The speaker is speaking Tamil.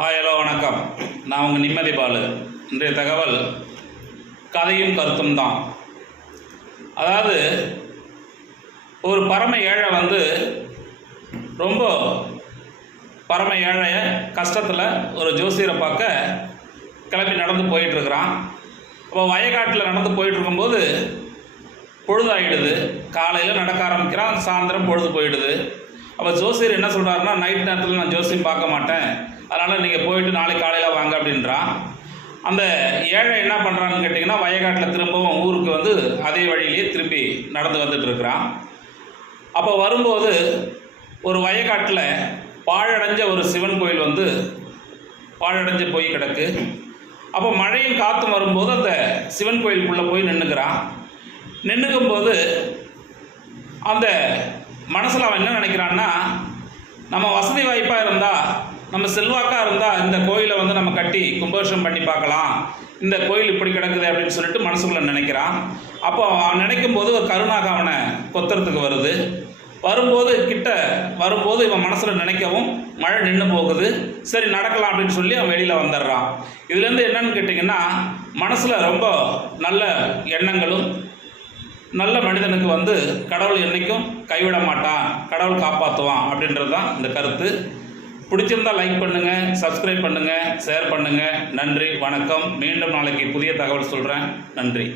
ஹலோ வணக்கம். நான் உங்கள் நிம்மதி பாலு. இன்றைய தகவல் கதையும் கருத்தும் தான். அதாவது ஒரு பரம ஏழை ரொம்ப பரம ஏழைய கஷ்டத்தில் ஒரு ஜோசியரை பார்க்க கிளம்பி நடந்து போயிட்டுருக்கிறான். அப்போ வயக்காட்டில் நடந்து போயிட்டுருக்கும்போது பொழுதாகிடுது. காலையில் நடக்க ஆரம்பிக்கிறான், சாயந்தரம் பொழுது போயிடுது. அப்போ ஜோசியர் என்ன சொல்கிறாருன்னா, நைட் நேரத்தில் நான் ஜோசியம் பார்க்க மாட்டேன், அதனால் நீங்கள் போயிட்டு நாளைக்கு காலையில் வாங்க அப்படின்றான். அந்த ஏழை என்ன பண்ணுறான்னு கேட்டிங்கன்னா, வயக்காட்டில் திரும்பவும் ஊருக்கு அதே வழியிலேயே திரும்பி நடந்து வந்துட்டுருக்கிறான். அப்போ வரும்போது ஒரு வயக்காட்டில் பாழடைஞ்ச ஒரு சிவன் கோயில் பாழடைஞ்சு போய் கிடக்கு. அப்போ மழையும் காற்றும் வரும்போது அந்த சிவன் கோயிலுக்குள்ளே போய் நின்றுக்கிறான். நின்றுக்கும்போது அந்த மனசில் அவன் என்ன நினைக்கிறான்னா, நம்ம வசதி வாய்ப்பாக இருந்தால், நம்ம செல்வாக்காக இருந்தால் இந்த கோயிலை நம்ம கட்டி கும்பாபிஷேகம் பண்ணி பார்க்கலாம், இந்த கோயில் இப்படி கிடக்குது அப்படின்னு சொல்லிட்டு மனசுக்குள்ளே நினைக்கிறான். அப்போ அவன் நினைக்கும் போது ஒரு கருணாக அவனை கொத்துறதுக்கு வருது. வரும்போது இவன் மனசில் நினைக்கவும் மழை நின்று போகுது. சரி நடக்கலாம் அப்படின்னு சொல்லி அவன் வெளியில் வந்துடுறான். இதுலேருந்து என்னன்னு கேட்டிங்கன்னா, மனசில் ரொம்ப நல்ல எண்ணங்களும், நல்ல மனிதனுக்கு கடவுள் என்றைக்கும் கைவிட மாட்டான், கடவுள் காப்பாற்றுவான் அப்படின்றது தான் இந்த கருத்து. பிடிச்சிருந்தால் லைக் பண்ணுங்கள், சப்ஸ்கிரைப் பண்ணுங்கள், ஷேர் பண்ணுங்கள். நன்றி, வணக்கம். மீண்டும் நாளைக்கு புதிய தகவல் சொல்கிறேன். நன்றி.